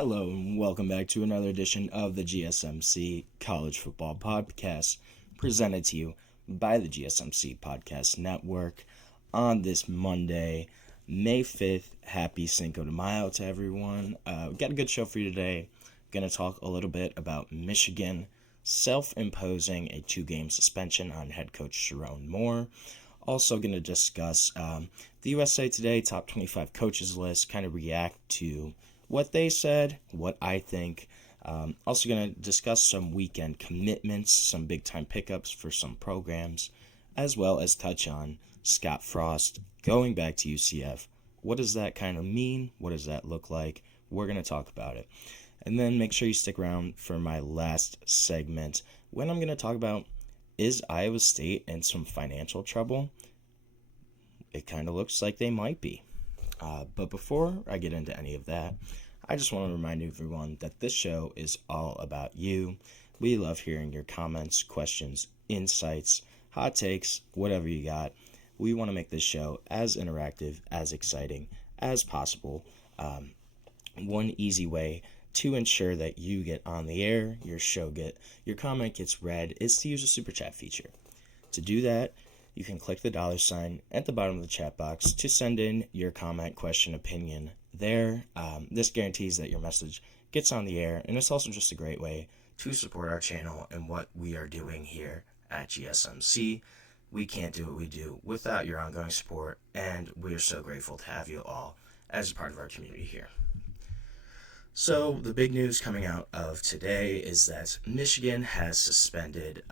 Hello and welcome back to another edition of the GSMC College Football Podcast, presented to you by the GSMC Podcast Network on this Monday, May 5th. Happy Cinco de Mayo to everyone. We've got a good show for you today. Going to talk a little bit about Michigan self-imposing a 2-game suspension on head coach Sherrone Moore. Also going to discuss the USA Today Top 25 Coaches list, kind of react to what they said, what I think. Also going to discuss some weekend commitments, some big-time pickups for some programs, as well as touch on Scott Frost going back to UCF. What does that kind of mean? What does that look like? We're going to talk about it. And then make sure you stick around for my last segment when I'm going to talk about, is Iowa State in some financial trouble? It kind of looks like they might be. But before I get into any of that, I just want to remind everyone that this show is all about you. We love hearing your comments, questions, insights, hot takes, whatever you got. We want to make this show as interactive, as exciting as possible. One easy way to ensure that you get on the air, your comment gets read, is to use a super chat feature. To do that, you can click the $ at the bottom of the chat box to send in your comment, question, opinion there. This guarantees that your message gets on the air, and it's also just a great way to support our channel and what we are doing here at GSMC. We can't do what we do without your ongoing support, and we are so grateful to have you all as a part of our community here. So the big news coming out of today is that Michigan has suspended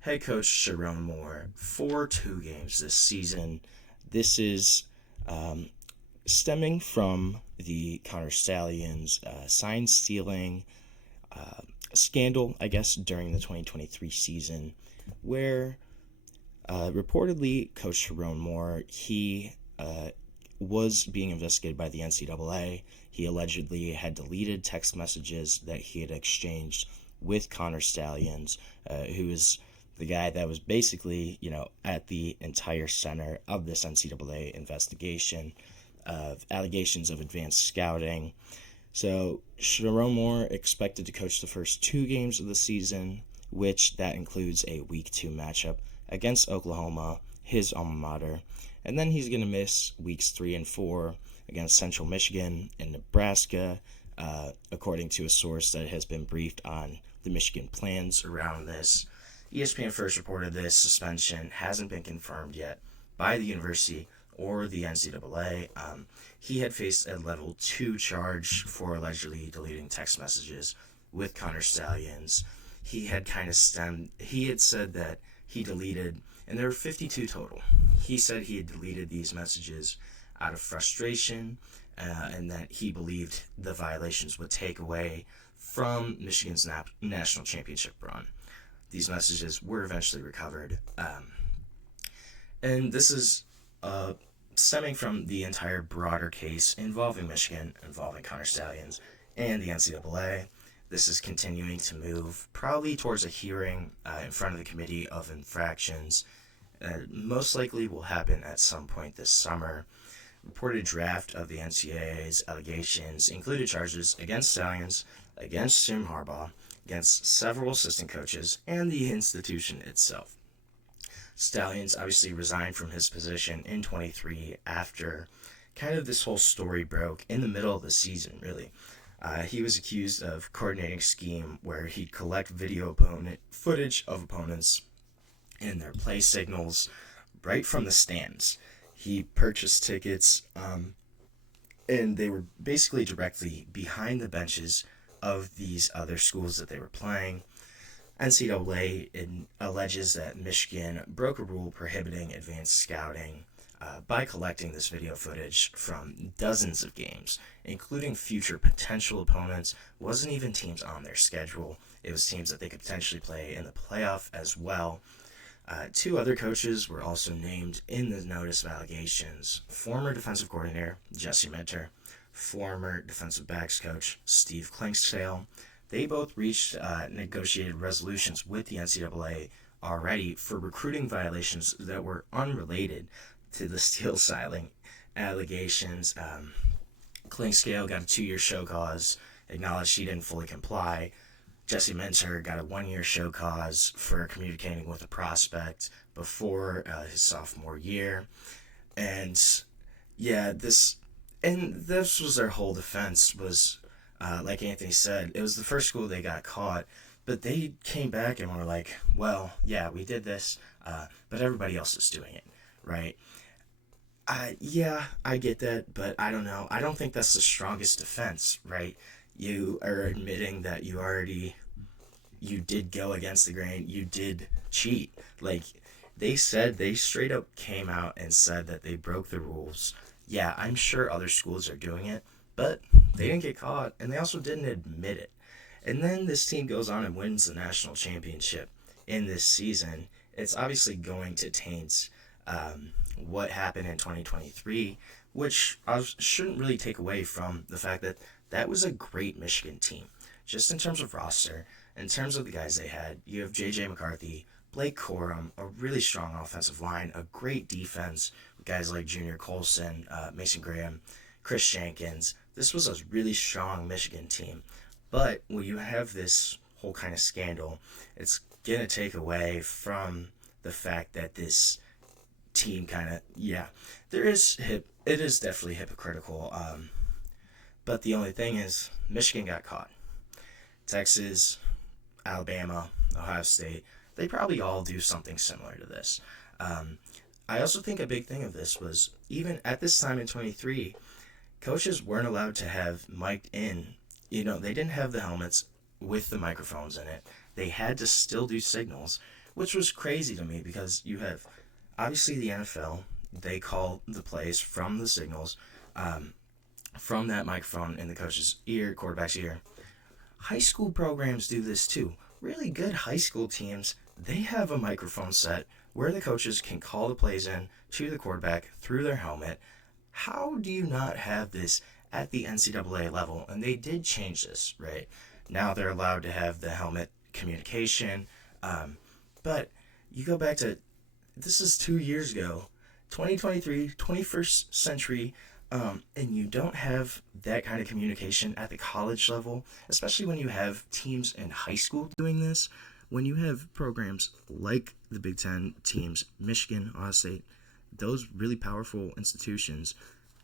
head coach Sherrone Moore for 2 games this season. This is stemming from the Connor Stalions sign stealing scandal, I guess, during the 2023 season, where reportedly Coach Sherrone Moore, he was being investigated by the NCAA. He allegedly had deleted text messages that he had exchanged with Connor Stalions, who is the guy that was basically, at the entire center of this NCAA investigation of allegations of advanced scouting. So Sherrone Moore expected to coach the first 2 games of the season, which that includes a Week 2 matchup against Oklahoma, his alma mater. And then he's going to miss Weeks 3 and 4 against Central Michigan and Nebraska, according to a source that has been briefed on the Michigan plans around this. ESPN first reported this suspension hasn't been confirmed yet by the university or the NCAA. He had faced a level 2 charge for allegedly deleting text messages with Connor Stalions. He had said that he deleted, and there were 52 total. He said he had deleted these messages out of frustration, and that he believed the violations would take away from Michigan's national championship run. These messages were eventually recovered. And this is stemming from the entire broader case involving Michigan, involving Connor Stalions, and the NCAA. This is continuing to move probably towards a hearing in front of the Committee of Infractions. Most likely will happen at some point this summer. Reported draft of the NCAA's allegations included charges against Stalions, against Jim Harbaugh, against several assistant coaches, and the institution itself. Stalions obviously resigned from his position in 23 after kind of this whole story broke in the middle of the season, really. He was accused of coordinating a scheme where he'd collect video footage of opponents and their play signals right from the stands. He purchased tickets, and they were basically directly behind the benches of these other schools that they were playing. NCAA alleges that Michigan broke a rule prohibiting advanced scouting by collecting this video footage from dozens of games, including future potential opponents. It wasn't even teams on their schedule. It was teams that they could potentially play in the playoff as well. 2 other coaches were also named in the notice of allegations. Former defensive coordinator Jesse Minter, former defensive backs coach Steve Clinkscale. They both reached negotiated resolutions with the NCAA already for recruiting violations that were unrelated to the steal signing allegations. Clinkscale got a 2-year show cause acknowledged he didn't fully comply. Jesse Minter got a 1-year show cause for communicating with a prospect before his sophomore year. And yeah, this was their whole defense was, like Anthony said, it was the first school they got caught, but they came back and were like, well, yeah, we did this, but everybody else is doing it, right? Yeah, I get that, but I don't know. I don't think that's the strongest defense, right? You are admitting that you did go against the grain, you did cheat. Like, they straight up came out and said that they broke the rules. Yeah, I'm sure other schools are doing it, but they didn't get caught, and they also didn't admit it. And then this team goes on and wins the national championship in this season. It's obviously going to taint what happened in 2023, which I shouldn't really take away from the fact that that was a great Michigan team. Just in terms of roster, in terms of the guys they had, you have J.J. McCarthy, Blake Corum, a really strong offensive line, a great defense with guys like Junior Colson, Mason Graham, Chris Jenkins. This was a really strong Michigan team. But when you have this whole kind of scandal, it's going to take away from the fact that this team kind of, it is definitely hypocritical. But the only thing is, Michigan got caught. Texas, Alabama, Ohio State, they probably all do something similar to this. I also think a big thing of this was, even at this time in 23, coaches weren't allowed to have mic'd in. They didn't have the helmets with the microphones in it. They had to still do signals, which was crazy to me because you have, obviously, the NFL. They call the plays from the signals, from that microphone in the coach's ear, quarterback's ear. High school programs do this too. Really good high school teams, they have a microphone set where the coaches can call the plays in to the quarterback through their helmet. How do you not have this at the NCAA level? And they did change this, right? Now they're allowed to have the helmet communication. But you go back to, this is 2 years ago, 2023, 21st century, and you don't have that kind of communication at the college level, especially when you have teams in high school doing this, when you have programs like the Big Ten teams, Michigan, Ohio State, those really powerful institutions.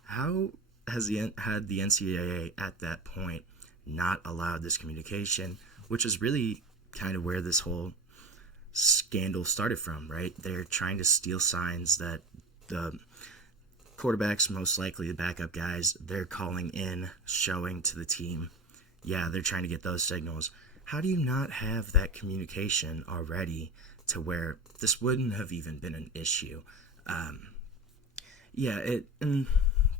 How had the NCAA at that point not allowed this communication, which is really kind of where this whole scandal started from, right? They're trying to steal signs that the quarterbacks, most likely the backup guys, they're calling in, showing to the team. Yeah, they're trying to get those signals. How do you not have that communication already to where this wouldn't have even been an issue? And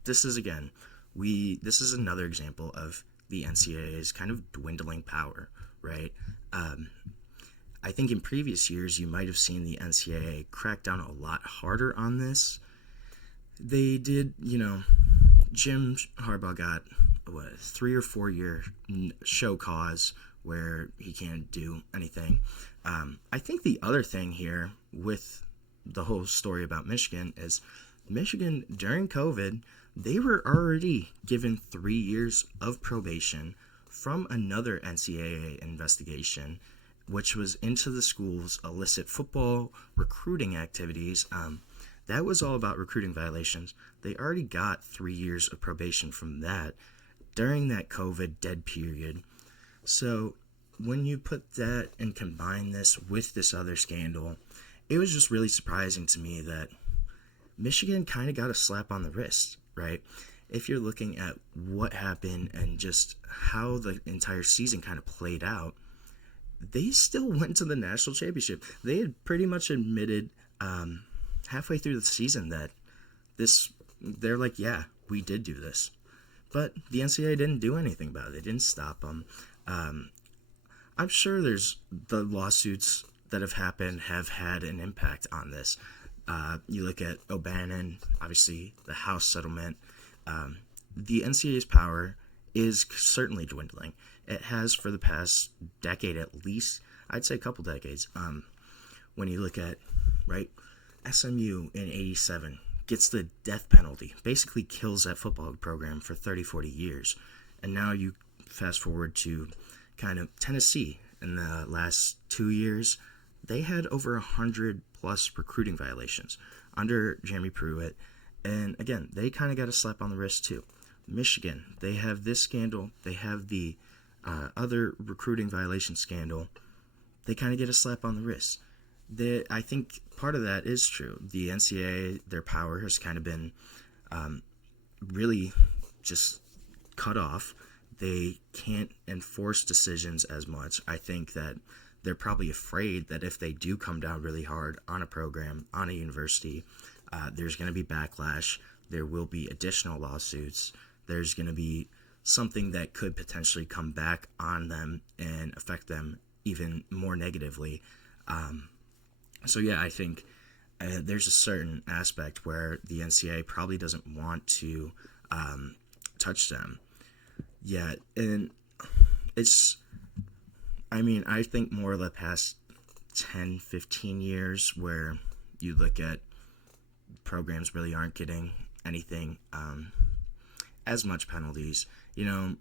this is, again, this is another example of the NCAA's kind of dwindling power, right? I think in previous years, you might have seen the NCAA crack down a lot harder on this. They did, Jim Harbaugh got a 3 or 4 year show cause where he can't do anything. I think the other thing here with the whole story about Michigan is Michigan, during COVID, they were already given 3 years of probation from another NCAA investigation, which was into the school's illicit football recruiting activities. That was all about recruiting violations. They already got 3 years of probation from that during that COVID dead period. So when you put that and combine this with this other scandal, it was just really surprising to me that Michigan kind of got a slap on the wrist, right? If you're looking at what happened and just how the entire season kind of played out, they still went to the national championship. They had pretty much admitted halfway through the season that they're like, yeah, we did do this. But the NCAA didn't do anything about it. They didn't stop them. I'm sure the lawsuits that have happened have had an impact on this. You look at O'Bannon, obviously the House settlement. The NCAA's power is certainly dwindling. It has for the past decade at least. I'd say a couple decades. When you look at, right, SMU in 87 gets the death penalty, basically kills that football program for 30, 40 years. And now you fast forward to kind of Tennessee in the last 2 years, they had over 100 plus recruiting violations under Jeremy Pruitt. And again, they kind of got a slap on the wrist too. Michigan, they have this scandal. They have the other recruiting violation scandal. They kind of get a slap on the wrist. I think part of that is true. The NCAA, their power has kind of been really just cut off. They can't enforce decisions as much. I think that they're probably afraid that if they do come down really hard on a program, on a university, there's going to be backlash. There will be additional lawsuits. There's going to be something that could potentially come back on them and affect them even more negatively. So yeah, I think there's a certain aspect where the NCAA probably doesn't want to touch them yet. And I think more of the past 10, 15 years where you look at programs really aren't getting anything as much penalties. I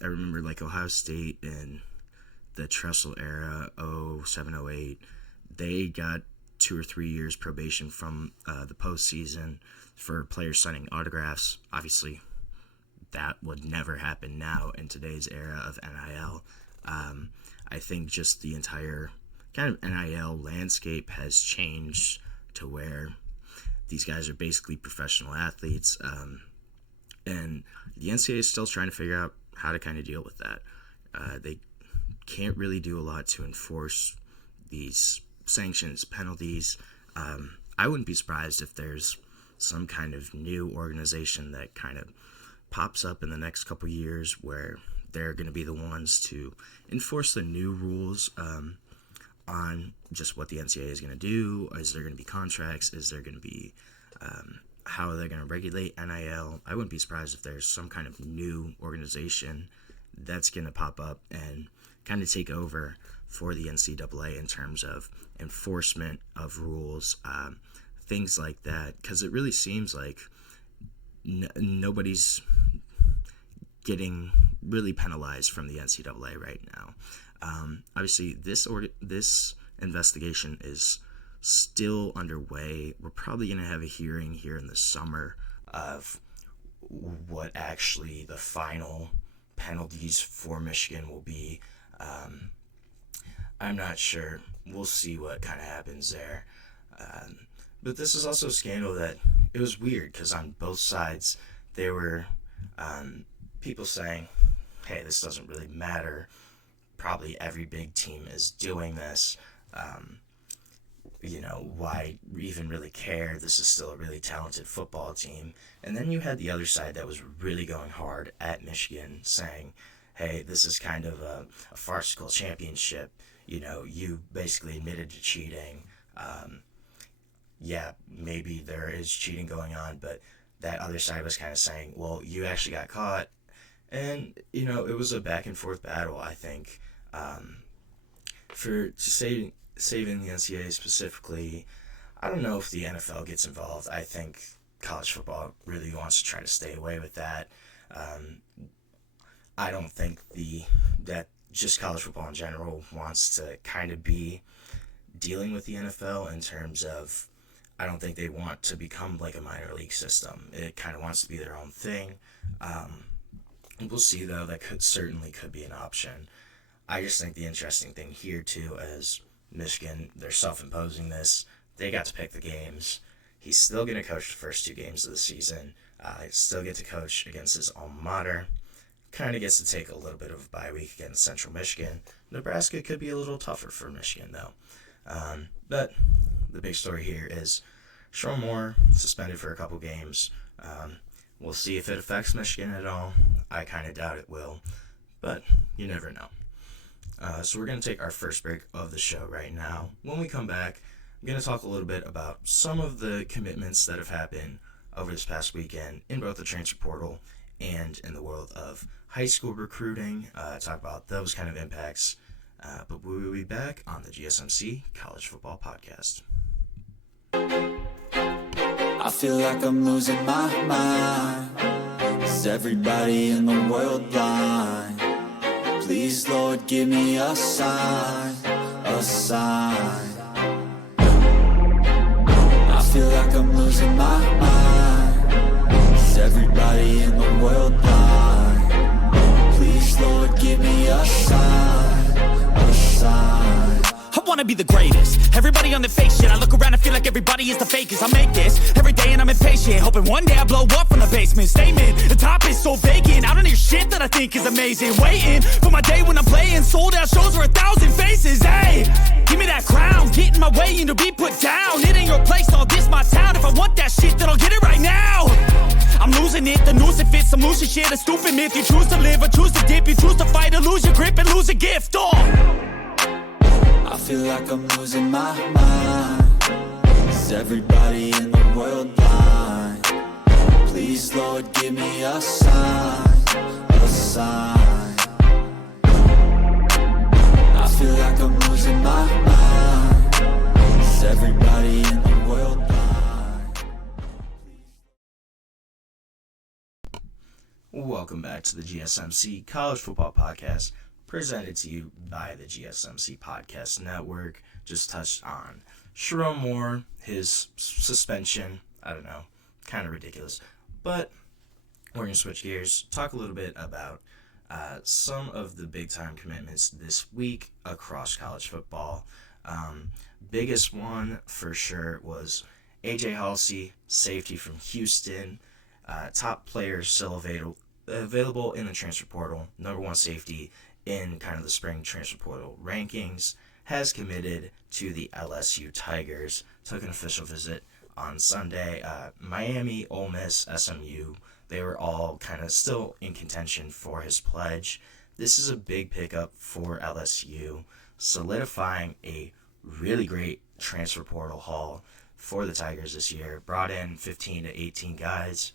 remember like Ohio State in the Tressel era, 07, 08, they got 2 or 3 years probation from the postseason for players signing autographs. Obviously, that would never happen now in today's era of NIL. I think just the entire kind of NIL landscape has changed to where these guys are basically professional athletes. And the NCAA is still trying to figure out how to kind of deal with that. They can't really do a lot to enforce these sanctions, penalties. I wouldn't be surprised if there's some kind of new organization that kind of pops up in the next couple years where they're going to be the ones to enforce the new rules on just what the NCAA is going to do. Is there going to be contracts? Is there going to be how are they going to regulate NIL? I wouldn't be surprised if there's some kind of new organization that's going to pop up and kind of take over for the NCAA in terms of enforcement of rules, things like that, because it really seems like nobody's getting really penalized from the NCAA right now. Obviously, this investigation is still underway. We're probably going to have a hearing here in the summer of what actually the final penalties for Michigan will be. I'm not sure. We'll see what kind of happens there. But this is also a scandal that it was weird because on both sides there were people saying, hey, this doesn't really matter. Probably every big team is doing this. Why even really care? This is still a really talented football team. And then you had the other side that was really going hard at Michigan saying, hey, this is kind of a farcical championship. You basically admitted to cheating. Yeah, maybe there is cheating going on, but that other side was kind of saying, well, you actually got caught. And, it was a back and forth battle, I think. For saving the NCAA specifically, I don't know if the NFL gets involved. I think college football really wants to try to stay away with that. I don't think that just college football in general wants to kind of be dealing with the NFL in terms of, I don't think they want to become like a minor league system. It kind of wants to be their own thing. We'll see, though. That certainly could be an option. I just think the interesting thing here, too, is Michigan, they're self-imposing this. They got to pick the games. He's still going to coach the first 2 games of the season. Still get to coach against his alma mater. Kind of gets to take a little bit of a bye week against Central Michigan. Nebraska could be a little tougher for Michigan, though. But the big story here is Sherrone Moore suspended for a couple games. We'll see if it affects Michigan at all. I kind of doubt it will, but you never know. So we're going to take our first break of the show right now. When we come back, I'm going to talk a little bit about some of the commitments that have happened over this past weekend in both the transfer portal and in the world of high school recruiting. Talk about those kind of impacts. But we will be back on the GSMC College Football Podcast. I feel like I'm losing my mind. Is everybody in the world blind? Please, Lord, give me a sign, a sign. I feel like I'm losing my mind. Is everybody in the world blind? Please, Lord, give me a sign, a sign. I wanna be the greatest. Everybody on the fake shit. I look around and feel like everybody is the fakest. I make this every day and I'm impatient, hoping one day I blow up from the basement. Statement, the top is so vacant. I don't hear shit that I think is amazing. Waiting for my day when I'm playing sold out shows for 1,000 faces. Hey, give me that crown, get in my way and to be put down. It ain't your place, all this my town. If I want that shit, then I'll get it right now. I'm losing it, the noose it fits, I'm losing shit. A stupid myth, you choose to live or choose to dip. You choose to fight or lose your grip and lose a gift. I feel like I'm losing my mind. Is everybody in the world blind? Please, Lord, give me a sign, a sign. I feel like I'm losing my mind. Is everybody in the world blind? Welcome back to the GSMC College Football Podcast, presented to you by the GSMC Podcast Network. Just touched on Sherrone Moore, his suspension. I don't know, kind of ridiculous. But we're going to switch gears, talk a little bit about some of the big-time commitments this week across college football. Biggest one, for sure, was AJ Haulcy, safety from Houston. Top player still available in the transfer portal. Number one safety in kind of the spring transfer portal rankings, has committed to the LSU Tigers. Took an official visit on Sunday. Miami, Ole Miss, SMU, they were all kind of still in contention for his pledge. This is a big pickup for LSU, solidifying a really great transfer portal haul for the Tigers this year. Brought in 15 to 18 guys.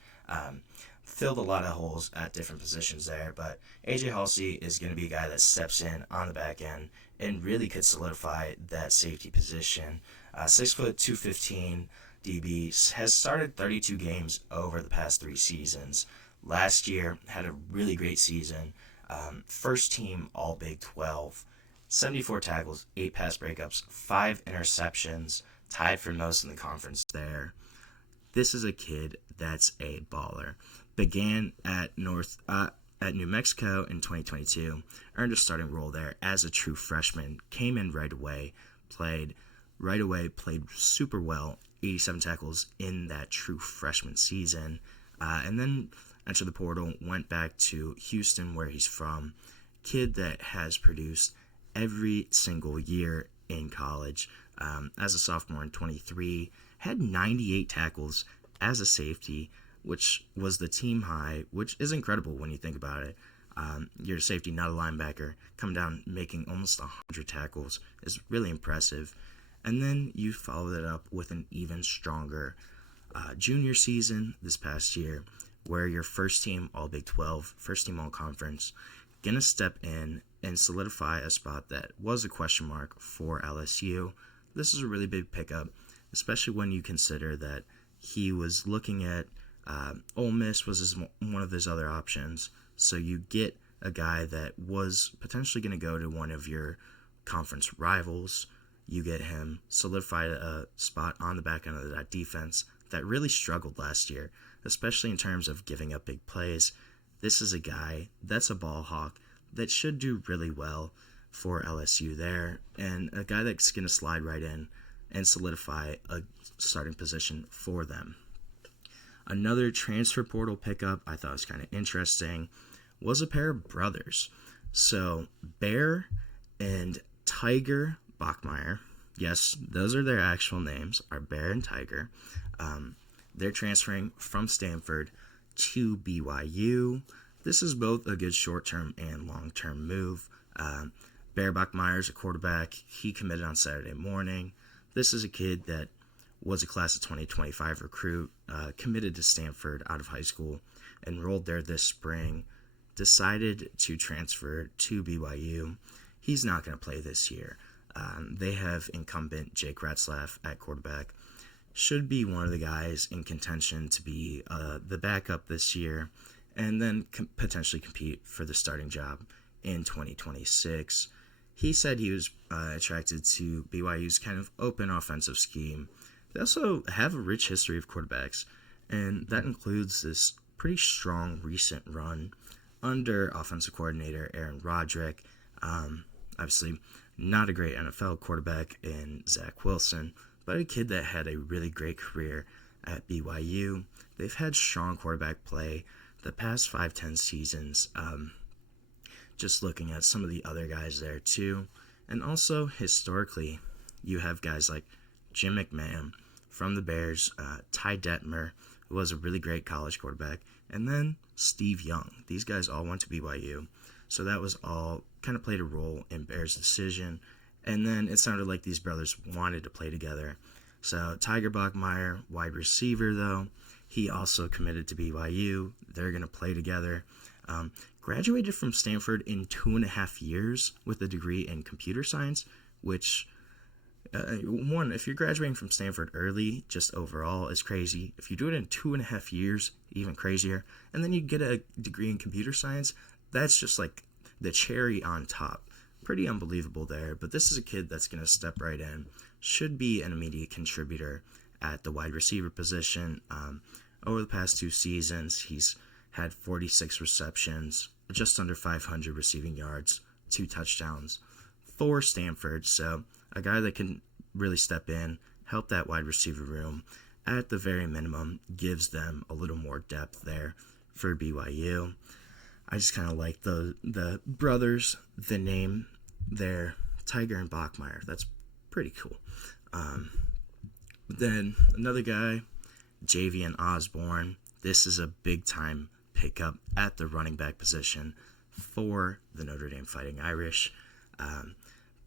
Filled a lot of holes at different positions there, but AJ Haulcy is going to be a guy that steps in on the back end and really could solidify that safety position. 6 foot 215 DB, has started 32 games over the past 3 seasons. Last year had a really great season. First team All Big 12, 74 tackles, 8 pass breakups, 5 interceptions, tied for most in the conference there. This is a kid that's a baller. Began at New Mexico in 2022, earned a starting role there as a true freshman, came in right away, played super well, 87 tackles in that true freshman season, and then entered the portal, went back to Houston where he's from. Kid that has produced every single year in college. As a sophomore in 23, had 98 tackles as a safety, which was the team high, which is incredible when you think about it. You're a safety, not a linebacker. Come down making almost 100 tackles is really impressive. And then you follow that up with an even stronger junior season this past year, where you're first team All Big 12, first team All Conference, gonna step in and solidify a spot that was a question mark for LSU. This is a really big pickup, especially when you consider that he was looking at Ole Miss was one of his other options. So you get a guy that was potentially going to go to one of your conference rivals. You get him solidified a spot on the back end of that defense that really struggled last year, especially in terms of giving up big plays. This is a guy that's a ball hawk that should do really well for LSU there, and a guy that's going to slide right in and solidify a starting position for them. Another transfer portal pickup I thought was kind of interesting was a pair of brothers. So Bear and Tiger Bachmeier, yes, those are their actual names, are Bear and Tiger. They're transferring from Stanford to BYU. This is both a good short-term and long-term move. Bear Bachmeier is a quarterback. He committed on Saturday morning. This is a kid that was a class of 2025 recruit, committed to Stanford out of high school, enrolled there this spring, decided to transfer to BYU. He's not going to play this year. They have incumbent Jake Retzlaff at quarterback. Should be one of the guys in contention to be the backup this year, and then potentially compete for the starting job in 2026. He said he was attracted to BYU's kind of open offensive scheme. They also have a rich history of quarterbacks, and that includes this pretty strong recent run under offensive coordinator Aaron Roderick. Obviously, not a great NFL quarterback in Zach Wilson, but a kid that had a really great career at BYU. They've had strong quarterback play the past 5-10 seasons. Just looking at some of the other guys there too. And also, historically, you have guys like Jim McMahon from the Bears, Ty Detmer, who was a really great college quarterback, and then Steve Young. These guys all went to BYU. So that was all kind of played a role in Bears' decision. And then it sounded like these brothers wanted to play together. So Tiger Bachmeier, wide receiver though, he also committed to BYU. They're going to play together. Graduated from Stanford in 2.5 years with a degree in computer science, which, if you're graduating from Stanford early, just overall is crazy. If you do it in 2.5 years, even crazier. And then you get a degree in computer science, that's just like the cherry on top. Pretty unbelievable there. But this is a kid that's going to step right in. Should be an immediate contributor at the wide receiver position. Over the past 2 seasons, he's had 46 receptions, just under 500 receiving yards, 2 touchdowns for Stanford. So a guy that can really step in, help that wide receiver room, at the very minimum, gives them a little more depth there for BYU. I just kind of like the brothers, the name there, Tiger and Bachmeier. That's pretty cool. Then another guy, Javian Osborne. This is a big-time pickup at the running back position for the Notre Dame Fighting Irish.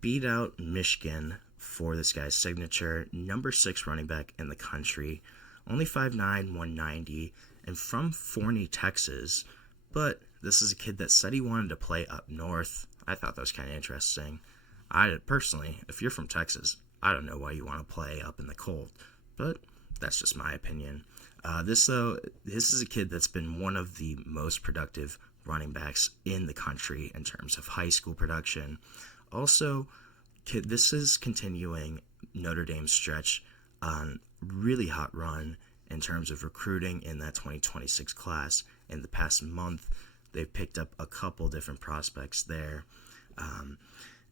Beat out Michigan for this guy's signature. Number 6 running back in the country. Only 5'9", 190, and from Forney, Texas. But this is a kid that said he wanted to play up north. I thought that was kind of interesting. Personally, if you're from Texas, I don't know why you want to play up in the cold, but that's just my opinion. This is a kid that's been one of the most productive running backs in the country in terms of high school production. Also, this is continuing Notre Dame's stretch on really hot run in terms of recruiting in that 2026 class. In the past month, they've picked up a couple different prospects there.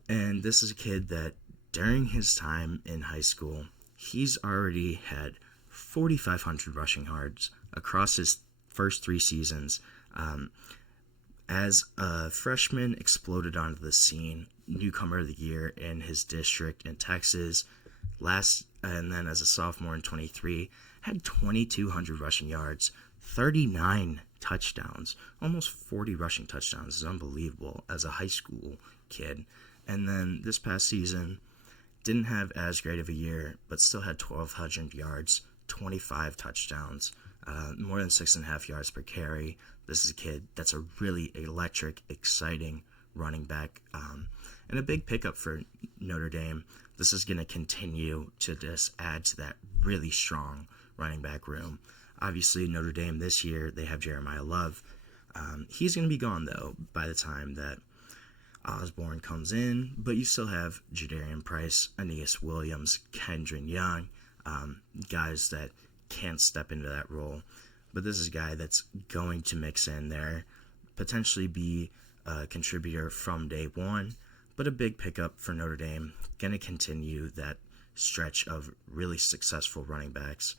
And this is a kid that during his time in high school, he's already had 4,500 rushing yards across his first 3 seasons. As a freshman, exploded onto the scene, newcomer of the year in his district in Texas. And then as a sophomore in 23, had 2,200 rushing yards, 39 touchdowns, almost 40 rushing touchdowns. Is unbelievable as a high school kid. And then this past season, didn't have as great of a year, but still had 1,200 yards, 25 touchdowns, more than 6.5 yards per carry. This is a kid that's a really electric, exciting running back, and a big pickup for Notre Dame. This is going to continue to just add to that really strong running back room. Obviously, Notre Dame this year, they have Jeremiah Love. He's going to be gone, though, by the time that Osborne comes in, but you still have Jadarian Price, Aeneas Williams, Kendron Young, guys that can't step into that role. But this is a guy that's going to mix in there, potentially be a contributor from day one, but a big pickup for Notre Dame, going to continue that stretch of really successful running backs.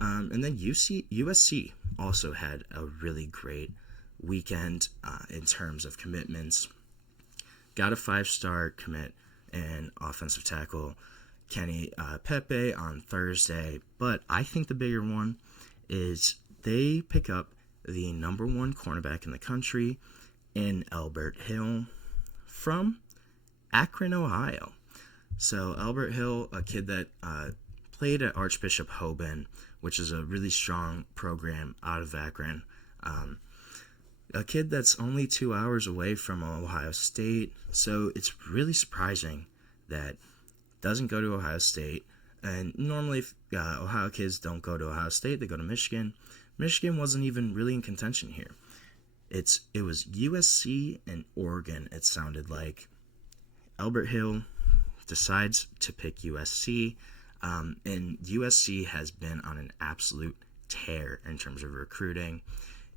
And then USC also had a really great weekend in terms of commitments. Got a 5-star commit in offensive tackle Kenny Pepe on Thursday. But I think the bigger one is they pick up the number 1 cornerback in the country in Albert Hill from Akron, Ohio. So Albert Hill, a kid that played at Archbishop Hoban, which is a really strong program out of Akron. A kid that's only 2 hours away from Ohio State, so it's really surprising that doesn't go to Ohio State. And normally, if Ohio kids don't go to Ohio State, they go to Michigan. Michigan wasn't even really in contention here. It was USC and Oregon, it sounded like. Albert Hill decides to pick USC, and USC has been on an absolute tear in terms of recruiting.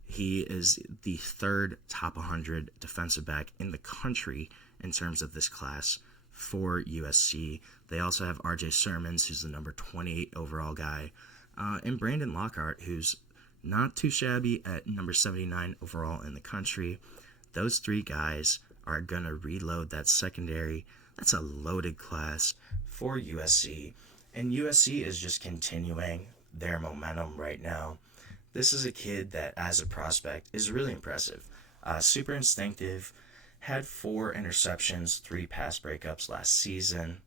He is the third top 100 defensive back in the country in terms of this class for USC. They also have RJ Sermons, who's the number 28 overall guy, and Brandon Lockhart, who's not too shabby at number 79 overall in the country. Those three guys are going to reload that secondary. That's a loaded class for USC, and USC is just continuing their momentum right now. This is a kid that, as a prospect, is really impressive. Super instinctive, had 4 interceptions, 3 pass breakups last season.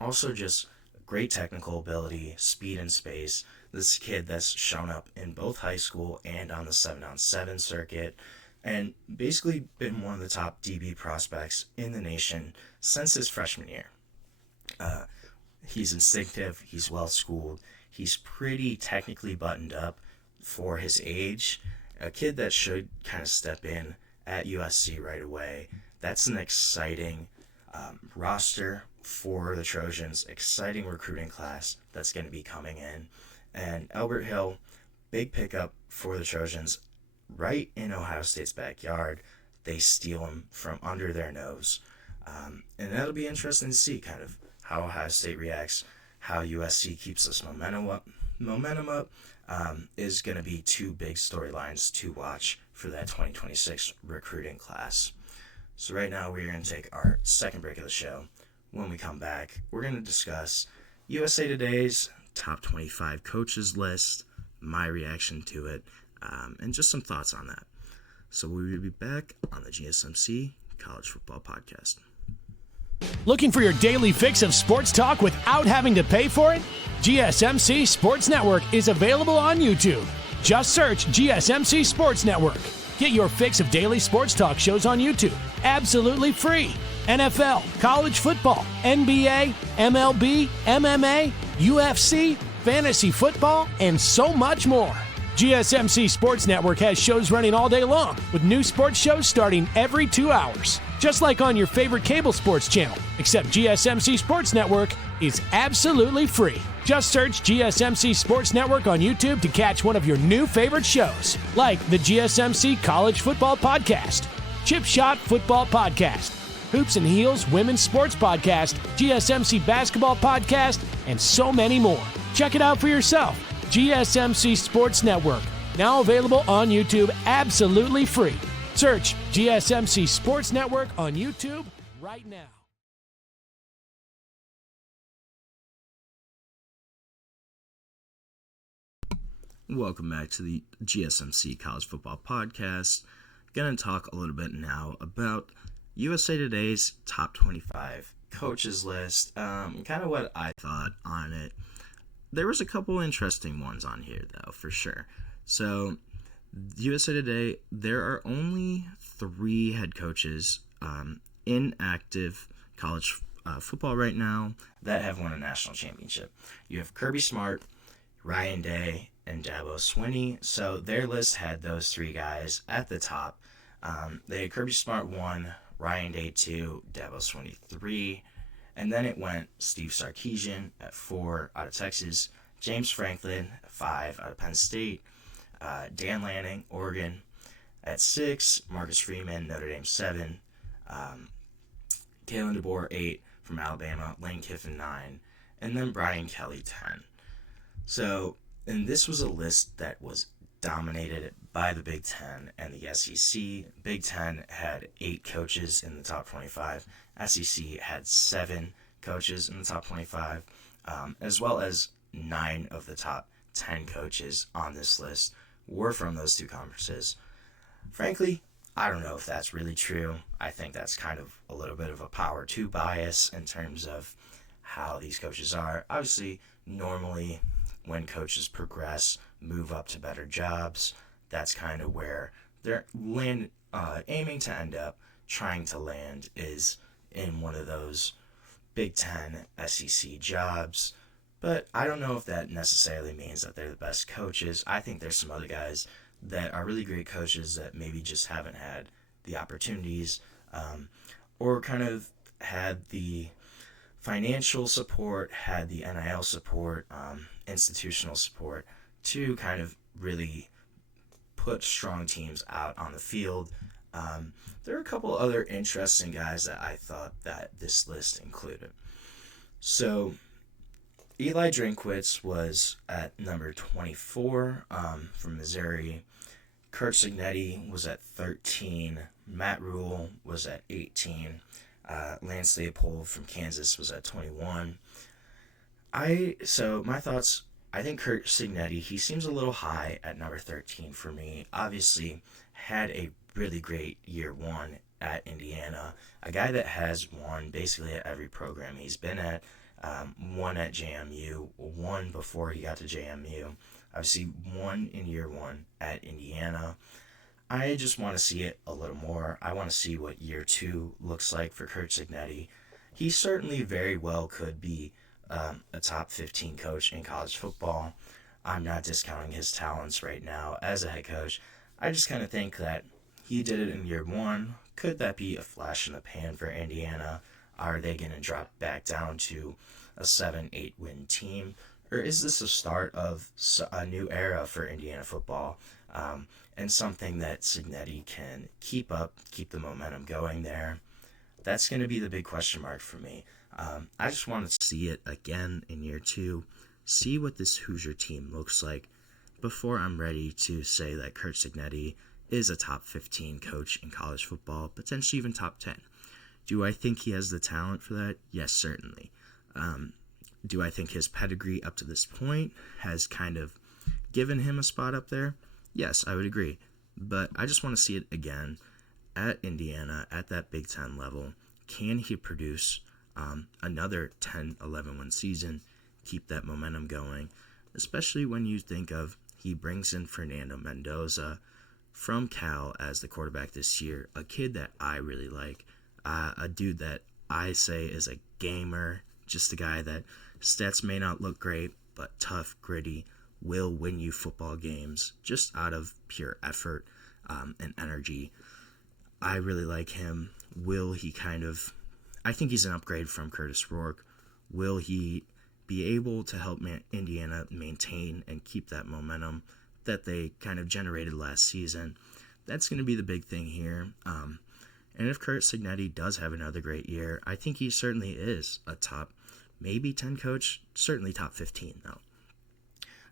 Also just great technical ability, speed and space. This kid that's shown up in both high school and on the 7-on-7 circuit, and basically been one of the top DB prospects in the nation since his freshman year. He's instinctive, he's well-schooled, he's pretty technically buttoned up for his age. A kid that should kind of step in at USC right away. That's an exciting roster for the Trojans, exciting recruiting class that's going to be coming in. And Albert Hill, big pickup for the Trojans right in Ohio State's backyard. They steal him from under their nose. And that'll be interesting to see kind of how Ohio State reacts, how USC keeps this momentum up. Is going to be 2 big storylines to watch for that 2026 recruiting class. So right now we're going to take our second break of the show. When we come back, we're going to discuss USA Today's top 25 coaches list, my reaction to it, and just some thoughts on that. So we will be back on the GSMC College Football Podcast. Looking for your daily fix of sports talk without having to pay for it? GSMC Sports Network is available on YouTube. Just search GSMC Sports Network. Get your fix of daily sports talk shows on YouTube, absolutely free. NFL, college football, NBA, MLB, MMA, UFC, fantasy football, and so much more. GSMC Sports Network has shows running all day long, with new sports shows starting every 2 hours. Just like on your favorite cable sports channel, except GSMC Sports Network is absolutely free. Just search GSMC Sports Network on YouTube to catch one of your new favorite shows, like the GSMC College Football Podcast, Chip Shot Football Podcast, Hoops and Heels Women's Sports Podcast, GSMC Basketball Podcast, and so many more. Check it out for yourself. GSMC Sports Network, now available on YouTube absolutely free. Search GSMC Sports Network on YouTube right now. Welcome back to the GSMC College Football Podcast. Going to talk a little bit now about USA Today's top 25 coaches list, kind of what I thought on it. There was a couple interesting ones on here, though, for sure. So, USA Today, there are only 3 head coaches in active college football right now that have won a national championship. You have Kirby Smart, Ryan Day, and Dabo Swinney. So their list had those 3 guys at the top. They had Kirby Smart 1, Ryan Day 2, Dabo Swinney 3. And then it went Steve Sarkisian at 4 out of Texas, James Franklin at 5 out of Penn State, Dan Lanning, Oregon at 6, Marcus Freeman, Notre Dame 7, Kalen DeBoer 8 from Alabama, Lane Kiffin 9, and then Brian Kelly 10. So, and this was a list that was dominated by the Big Ten and the SEC. Big Ten had 8 coaches in the top 25. SEC had 7 coaches in the top 25, as well as 9 of the top 10 coaches on this list were from those 2 conferences. Frankly, I don't know if that's really true. I think that's kind of a little bit of a power 2 bias in terms of how these coaches are. Obviously, normally when coaches progress, move up to better jobs, that's kind of where they're aiming to end up, trying to land is in one of those Big Ten SEC jobs. But I don't know if that necessarily means that they're the best coaches. I think there's some other guys that are really great coaches that maybe just haven't had the opportunities or kind of had the financial support, had the NIL support, institutional support to kind of really put strong teams out on the field. There are a couple other interesting guys that I thought that this list included. So Eli Drinkwitz was at number 24 from Missouri. Curt Cignetti was at 13. Matt Rule was at 18. Lance Leopold from Kansas was at 21. So my thoughts, I think Curt Cignetti, he seems a little high at number 13 for me. Obviously had a really great year one at Indiana. A guy that has won basically at every program he's been at. One at JMU, one before he got to JMU. Obviously, one in year one at Indiana. I just want to see it a little more. I want to see what year two looks like for Curt Cignetti. He certainly very well could be a top 15 coach in college football. I'm not discounting his talents right now as a head coach. I just kind of think that he did it in year one. Could that be a flash in the pan for Indiana? Are they going to drop back down to a 7-8 win team? Or is this the start of a new era for Indiana football? And something that Cignetti can keep up, keep the momentum going there? That's going to be the big question mark for me. I just want to see it again in year two, see what this Hoosier team looks like before I'm ready to say that Curt Cignetti is a top 15 coach in college football, potentially even top 10. Do I think he has the talent for that? Yes, certainly. Do I think his pedigree up to this point has kind of given him a spot up there? Yes, I would agree. But I just want to see it again at Indiana, at that Big Ten level. Can he produce another 10-11 win season, keep that momentum going, especially when you think of he brings in Fernando Mendoza from Cal as the quarterback this year, a kid that I really like, a dude that I say is a gamer, just a guy that stats may not look great, but tough, gritty, will win you football games just out of pure effort and energy. I really like him. Will he I think he's an upgrade from Curtis Rourke. Will he be able to help Indiana maintain and keep that momentum that they kind of generated last season? That's going to be the big thing here. And if Curt Cignetti does have another great year, I think he certainly is a top, maybe 10 coach, certainly top 15 though.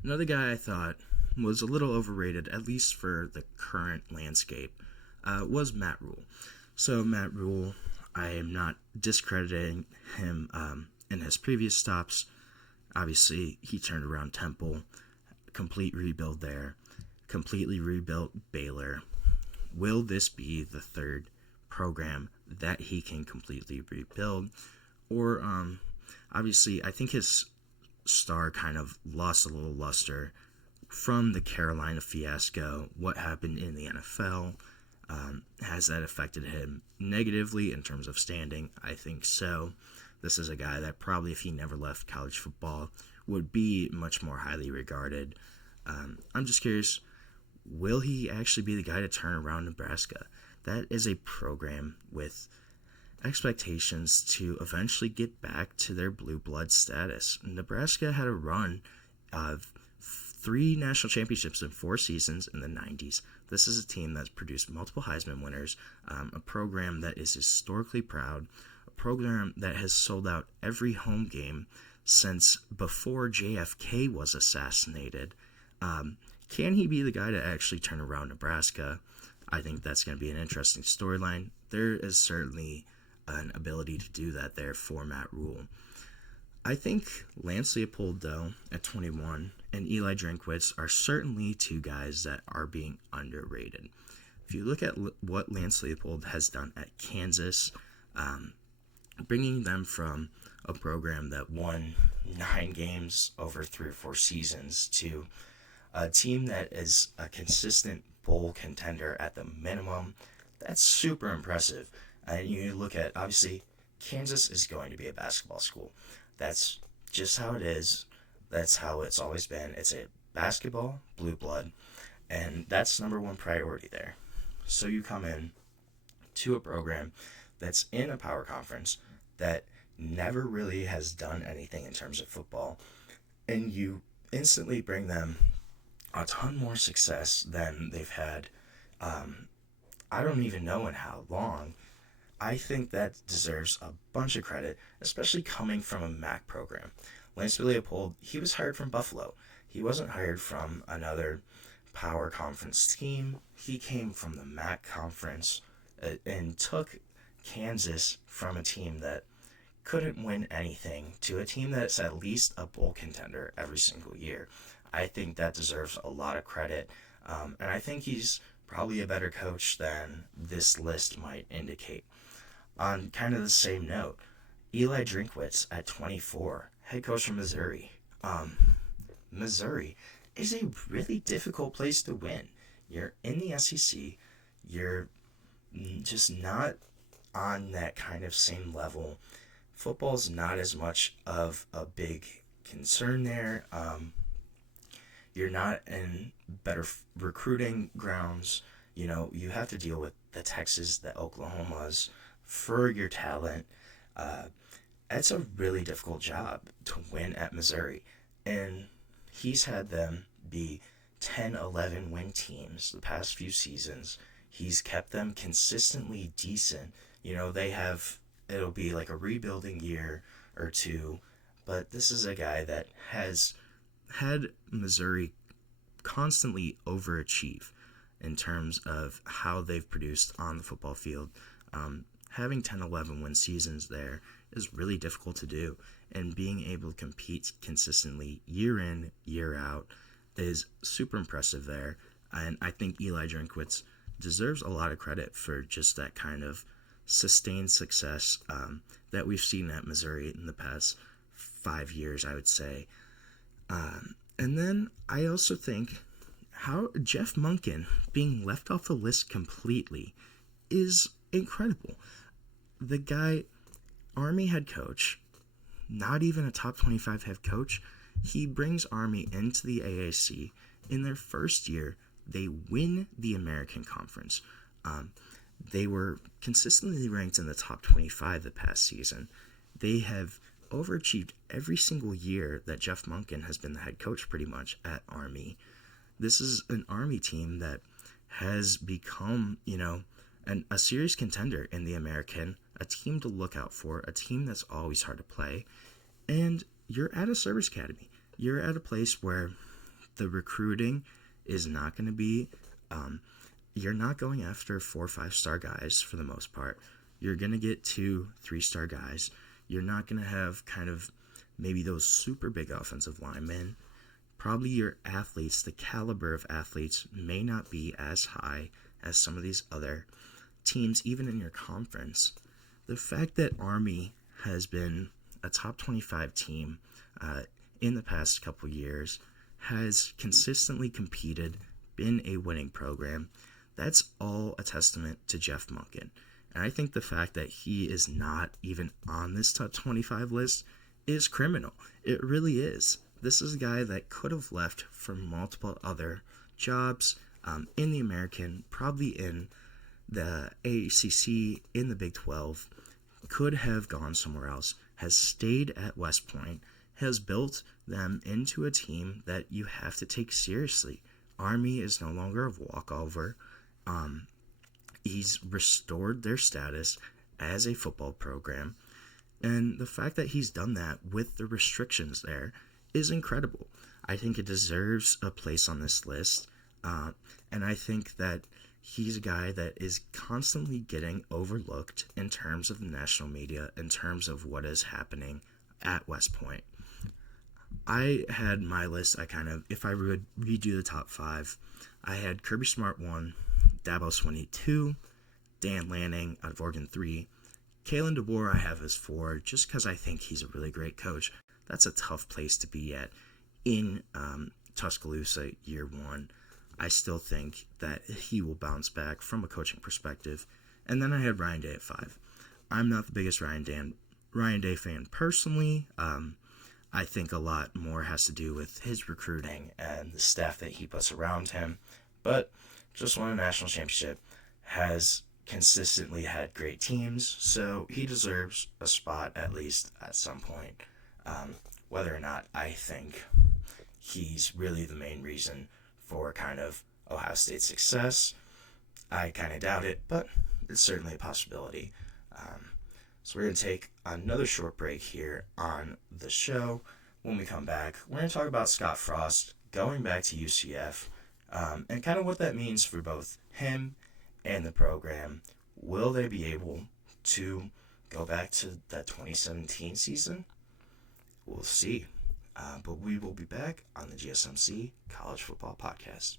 Another guy I thought was a little overrated, at least for the current landscape, was Matt Rule. So Matt Rule, I am not discrediting him in his previous stops. Obviously, he turned around Temple, complete rebuild there, completely rebuilt Baylor. Will this be the third program that he can completely rebuild? Or, obviously, I think his star kind of lost a little luster from the Carolina fiasco. What happened in the NFL? Has that affected him negatively in terms of standing? I think so. This is a guy that probably, if he never left college football, would be much more highly regarded. I'm just curious, will he actually be the guy to turn around Nebraska? That is a program with expectations to eventually get back to their blue blood status. Nebraska had a run of 3 national championships in 4 seasons in the 90s. This is a team that's produced multiple Heisman winners, a program that is historically proud, a program that has sold out every home game since before JFK was assassinated. Can he be the guy to actually turn around Nebraska? I think that's going to be an interesting storyline. There is certainly an ability to do that there for Matt Rule. I think Lance Leopold, though, at 21, and Eli Drinkwitz are certainly 2 guys that are being underrated. If you look at what Lance Leopold has done at Kansas, bringing them from a program that won 9 games over 3 or 4 seasons to a team that is a consistent bowl contender at the minimum, that's super impressive. And you look at, obviously, Kansas is going to be a basketball school. That's just how it is. That's how it's always been. It's a basketball blue blood. And that's number one priority there. So you come in to a program that's in a power conference that never really has done anything in terms of football, and you instantly bring them a ton more success than they've had. I don't even know in how long. I think that deserves a bunch of credit, especially coming from a MAC program. Lance Leopold, he was hired from Buffalo. He wasn't hired from another power conference team. He came from the MAC conference and took Kansas from a team that couldn't win anything to a team that's at least a bowl contender every single year. I think that deserves a lot of credit, and I think he's probably a better coach than this list might indicate. On kind of the same note, Eli Drinkwitz at 24, head coach from Missouri. Missouri is a really difficult place to win. You're in the SEC. You're just not on that kind of same level. Football's not as much of a big concern there. You're not in better recruiting grounds. You know, you have to deal with the Texas, the Oklahomas for your talent. It's a really difficult job to win at Missouri. And he's had them be 10-11 win teams the past few seasons. He's kept them consistently decent. You know, it'll be like a rebuilding year or two, but this is a guy that has had Missouri constantly overachieve in terms of how they've produced on the football field. Having 10-11 win seasons there is really difficult to do, and being able to compete consistently year in, year out is super impressive there. And I think Eli Drinkwitz deserves a lot of credit for just that kind of sustained success that we've seen at Missouri in the past 5 years, I would say. And then I also think how Jeff Monken being left off the list completely is incredible. The guy, Army head coach, not even a top 25 head coach, he brings Army into the AAC. In their first year, they win the American Conference. They were consistently ranked in the top 25 the past season. They have overachieved every single year that Jeff Monken has been the head coach pretty much at Army. This is an Army team that has become, a serious contender in the American, a team to look out for, a team that's always hard to play. And you're at a service academy. You're at a place where the recruiting is not going to be, you're not going after 4 or 5 star guys for the most part. You're going to get 2, 3 star guys. You're not going to have kind of maybe those super big offensive linemen. Probably your athletes, the caliber of athletes may not be as high as some of these other teams, even in your conference. The fact that Army has been a top 25 team in the past couple years, has consistently competed, been a winning program, that's all a testament to Jeff Monken. And I think the fact that he is not even on this top 25 list is criminal. It really is. This is a guy that could have left for multiple other jobs in the American, probably in the ACC, in the Big 12, could have gone somewhere else, has stayed at West Point, has built them into a team that you have to take seriously. Army is no longer a walkover. He's restored their status as a football program. And the fact that he's done that with the restrictions there is incredible. I think it deserves a place on this list. And I think that he's a guy that is constantly getting overlooked in terms of the national media, in terms of what is happening at West Point. I had my list, if I would redo the top 5, I had Kirby Smart 1, Dabo Swinney 2, Dan Lanning out of Oregon 3, Kalen DeBoer I have as 4, just because I think he's a really great coach. That's a tough place to be at in Tuscaloosa year 1. I still think that he will bounce back from a coaching perspective. And then I had Ryan Day at 5. I'm not the biggest Ryan Day fan personally. I think a lot more has to do with his recruiting and the staff that he puts around him. but just won a national championship, has consistently had great teams, so he deserves a spot at least at some point. Whether or not I think he's really the main reason for kind of Ohio State's success, I kind of doubt it, but it's certainly a possibility. So we're going to take another short break here on the show. When we come back, we're going to talk about Scott Frost going back to UCF, and kind of what that means for both him and the program. Will they be able to go back to that 2017 season? We'll see. But we will be back on the GSMC College Football Podcast.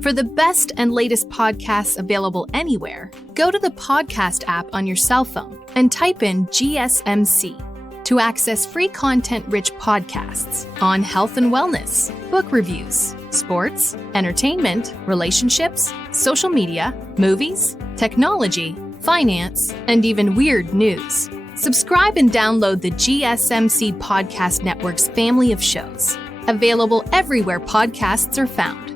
For the best and latest podcasts available anywhere, go to the podcast app on your cell phone and type in GSMC to access free content-rich podcasts on health and wellness, book reviews, sports, entertainment, relationships, social media, movies, technology, finance, and even weird news. Subscribe and download the GSMC Podcast Network's family of shows, available everywhere podcasts are found.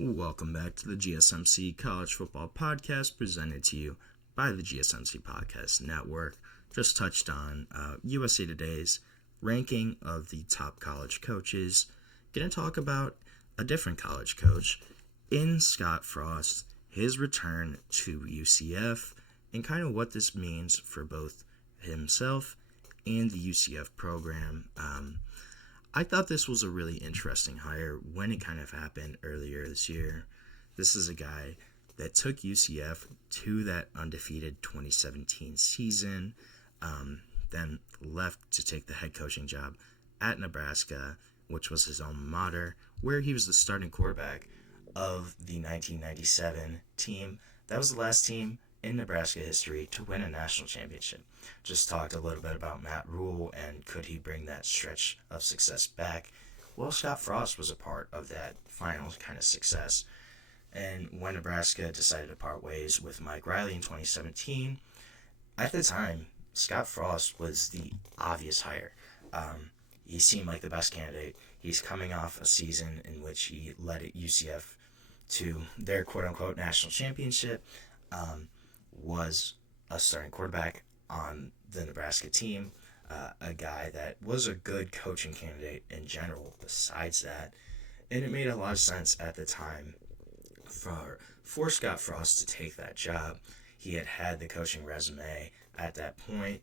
Welcome back to the GSMC College Football Podcast, presented to you by the GSMC Podcast Network. Just touched on USA Today's ranking of the top college coaches. Going to talk about a different college coach in Scott Frost, his return to UCF, and kind of what this means for both himself and the UCF program. I thought this was a really interesting hire when it kind of happened earlier this year. This is a guy that took UCF to that undefeated 2017 season, then left to take the head coaching job at Nebraska, which was his alma mater, where he was the starting quarterback of the 1997 team. That was the last team in Nebraska history to win a national championship. Just talked a little bit about Matt Rule and could he bring that stretch of success back. Well, Scott Frost was a part of that final kind of success. And when Nebraska decided to part ways with Mike Riley in 2017, at the time, Scott Frost was the obvious hire. He seemed like the best candidate. He's coming off a season in which he led UCF to their quote-unquote national championship, was a starting quarterback on the Nebraska team, a guy that was a good coaching candidate in general besides that, and it made a lot of sense at the time for Scott Frost to take that job. He had the coaching resume at that point,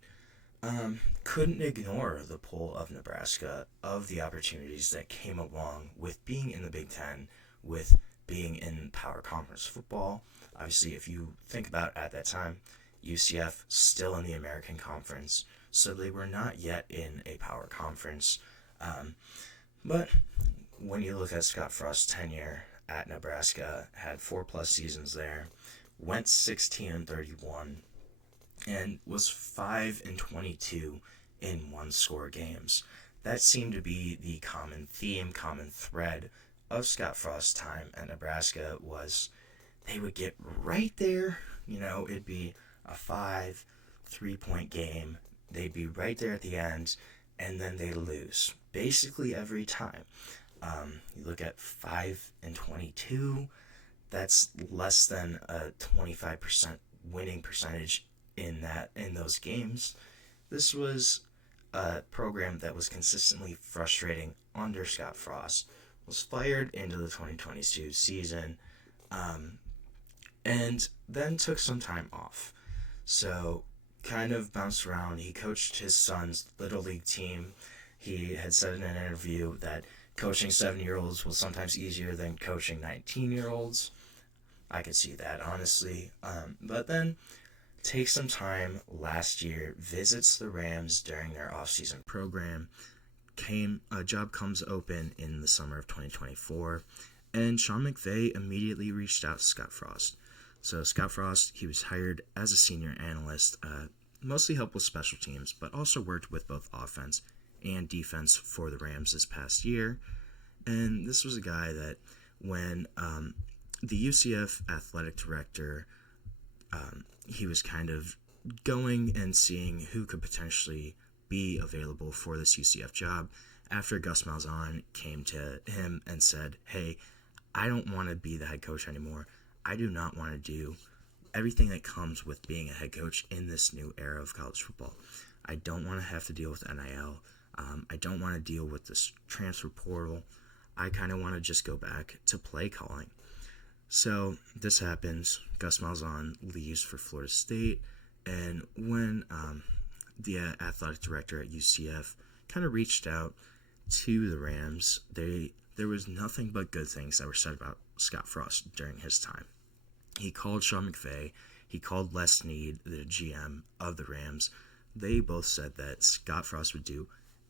couldn't ignore the pull of Nebraska, of the opportunities that came along with being in the Big Ten, with being in Power Conference football. Obviously, if you think about at that time, UCF still in the American Conference, so they were not yet in a Power Conference. But when you look at Scott Frost's tenure at Nebraska, had 4+ seasons there, went 16-31, and was 5-22 in one-score games. That seemed to be the common theme, common thread of Scott Frost's time at Nebraska. Was they would get right there, it'd be a 3-point game. They'd be right there at the end, and then they lose basically every time. You look at 5-22, that's less than a 25% winning percentage in those games. This was a program that was consistently frustrating under Scott Frost, was fired into the 2022 season, and then took some time off. So kind of bounced around. He coached his son's Little League team. He had said in an interview that coaching 7-year-olds was sometimes easier than coaching 19-year-olds. I could see that, honestly. But then takes some time last year, visits the Rams during their offseason program. A job comes open in the summer of 2024, and Sean McVay immediately reached out to Scott Frost. So Scott Frost, he was hired as a senior analyst, mostly helped with special teams, but also worked with both offense and defense for the Rams this past year. And this was a guy that when the UCF athletic director, he was kind of going and seeing who could potentially be available for this UCF job after Gus Malzahn came to him and said, hey, I don't want to be the head coach anymore. I do not want to do everything that comes with being a head coach in this new era of college football. I don't want to have to deal with NIL. I don't want to deal with this transfer portal. I kind of want to just go back to play calling. So this happens. Gus Malzahn leaves for Florida State. And when the athletic director at UCF kind of reached out to the Rams, there was nothing but good things that were said about Scott Frost during his time. He called Sean McVay. He called Les Snead, the GM of the Rams. They both said that Scott Frost would do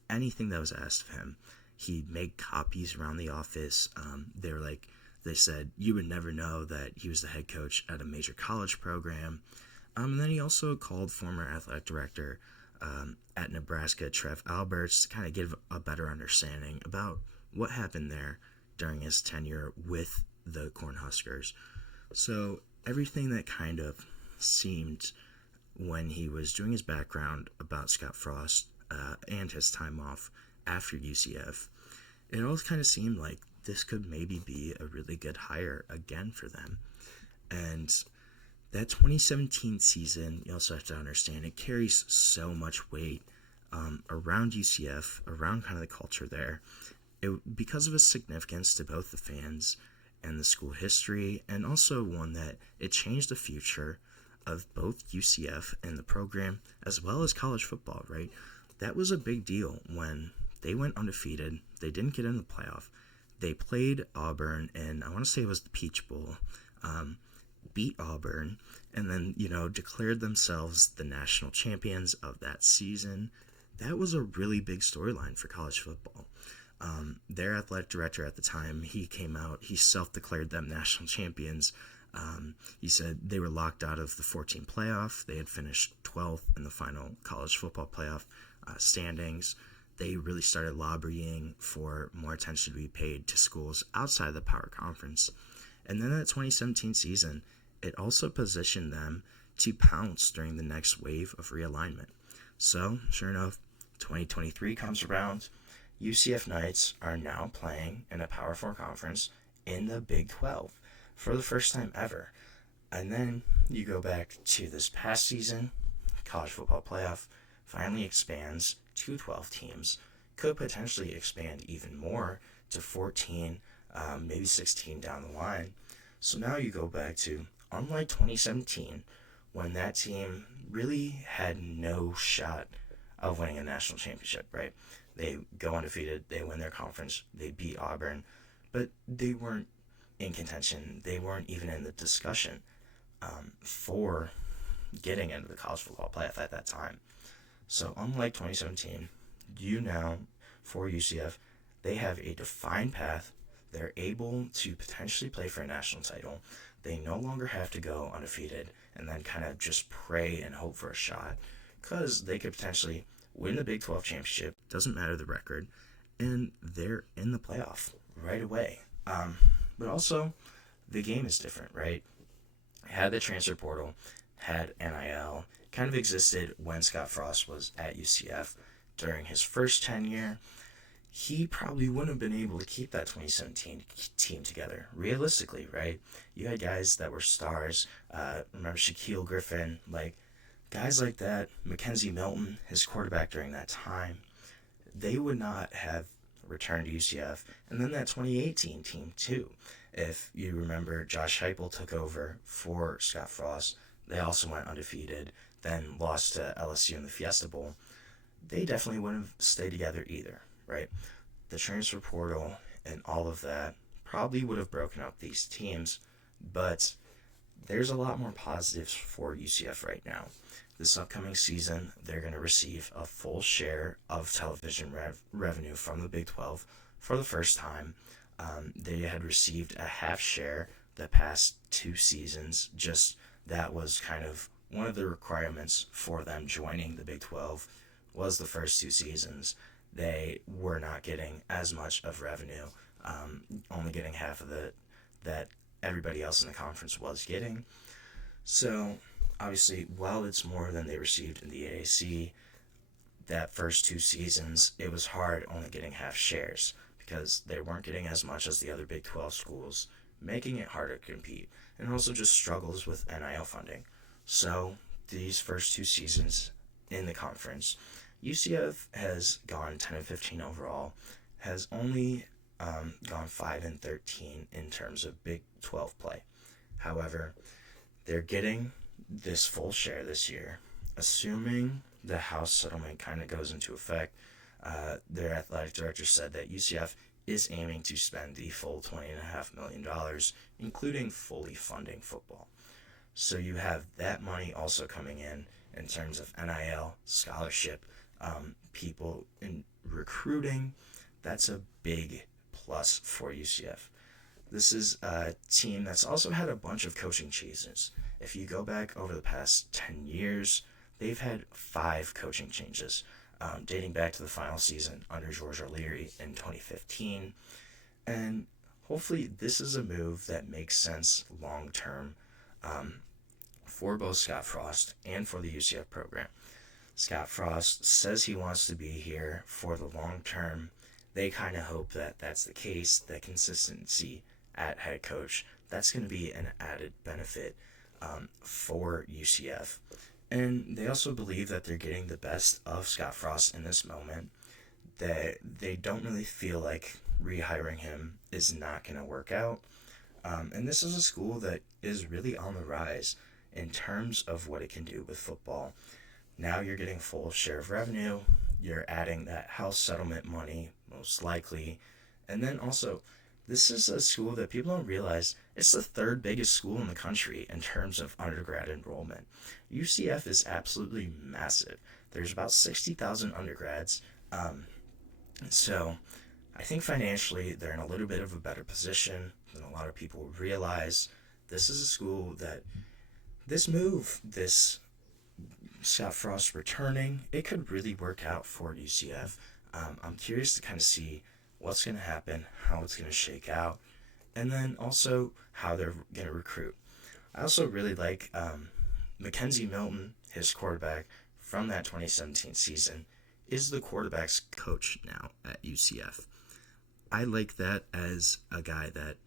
anything that was asked of him. He'd make copies around the office. They said you would never know that he was the head coach at a major college program. And then he also called former athletic director at Nebraska, Trev Alberts, to kind of give a better understanding about what happened there during his tenure with the Cornhuskers. So everything that kind of seemed when he was doing his background about Scott Frost and his time off after UCF, it all kind of seemed like this could maybe be a really good hire again for them. And that 2017 season, you also have to understand, it carries so much weight around UCF, around kind of the culture there, because of its significance to both the fans and the school history, and also one that it changed the future of both UCF and the program, as well as college football, right? That was a big deal when they went undefeated. They didn't get in the playoff. They played Auburn, and I want to say it was the Peach Bowl, beat Auburn, and then, declared themselves the national champions of that season. That was a really big storyline for college football. Their athletic director at the time, he came out, he self-declared them national champions. He said they were locked out of the 14 playoff. They had finished 12th in the final college football playoff standings. They really started lobbying for more attention to be paid to schools outside the Power Conference. And then that 2017 season, it also positioned them to pounce during the next wave of realignment. So, sure enough, 2023 comes around. UCF Knights are now playing in a Power 4 conference in the Big 12 for the first time ever. And then you go back to this past season, college football playoff finally expands to 12 teams, could potentially expand even more to 14, maybe 16 down the line. So now you go back to, unlike 2017, when that team really had no shot of winning a national championship, right? They go undefeated, they win their conference, they beat Auburn, but they weren't in contention. They weren't even in the discussion for getting into the college football playoff at that time. So unlike 2017, for UCF, they have a defined path. They're able to potentially play for a national title. They no longer have to go undefeated and then kind of just pray and hope for a shot, because they could potentially win the Big 12 championship, doesn't matter the record, and they're in the playoff right away. But also, the game is different, right? Had the transfer portal, had NIL, kind of existed when Scott Frost was at UCF during his first tenure. He probably wouldn't have been able to keep that 2017 team together, realistically, right? You had guys that were stars. Remember Shaquille Griffin, guys like that, Mackenzie Milton, his quarterback during that time, they would not have returned to UCF. And then that 2018 team, too. If you remember, Josh Heupel took over for Scott Frost. They also went undefeated, then lost to LSU in the Fiesta Bowl. They definitely wouldn't have stayed together either, right? The transfer portal and all of that probably would have broken up these teams, but there's a lot more positives for UCF right now. This upcoming season, they're going to receive a full share of television revenue from the Big 12 for the first time. They had received a half share the past 2 seasons. Just that was kind of one of the requirements for them joining the Big 12 was the first 2 seasons. They were not getting as much of revenue, only getting half of it that everybody else in the conference was getting. So, obviously, while it's more than they received in the AAC, that first 2 seasons, it was hard only getting half shares because they weren't getting as much as the other Big 12 schools, making it harder to compete, and also just struggles with NIL funding. So, these first 2 seasons in the conference, UCF has gone 10-15 overall, has only gone 5-13 in terms of Big 12 play. However, they're getting this full share this year, assuming the House settlement kind of goes into effect. Their athletic director said that UCF is aiming to spend the full $20.5 million, including fully funding football. So you have that money also coming in terms of NIL, scholarship, people in recruiting. That's a big plus for UCF. This is a team that's also had a bunch of coaching changes. If you go back over the past 10 years, they've had 5 coaching changes, dating back to the final season under George O'Leary in 2015. And hopefully this is a move that makes sense long-term for both Scott Frost and for the UCF program. Scott Frost says he wants to be here for the long term. They kind of hope that that's the case, that consistency at head coach, that's going to be an added benefit for UCF. And they also believe that they're getting the best of Scott Frost in this moment, that they don't really feel like rehiring him is not going to work out. And this is a school that is really on the rise in terms of what it can do with football. Now you're getting full share of revenue, you're adding that house settlement money, most likely, and then also, this is a school that people don't realize, it's the 3rd biggest school in the country in terms of undergrad enrollment. UCF is absolutely massive. There's about 60,000 undergrads, so I think financially they're in a little bit of a better position than a lot of people realize. This is a school that this move, this Scott Frost returning, it could really work out for UCF. I'm curious to kind of see what's going to happen, how it's going to shake out, and then also how they're going to recruit. I also really like Mackenzie Milton, his quarterback from that 2017 season, is the quarterback's coach now at UCF. I like that as a guy that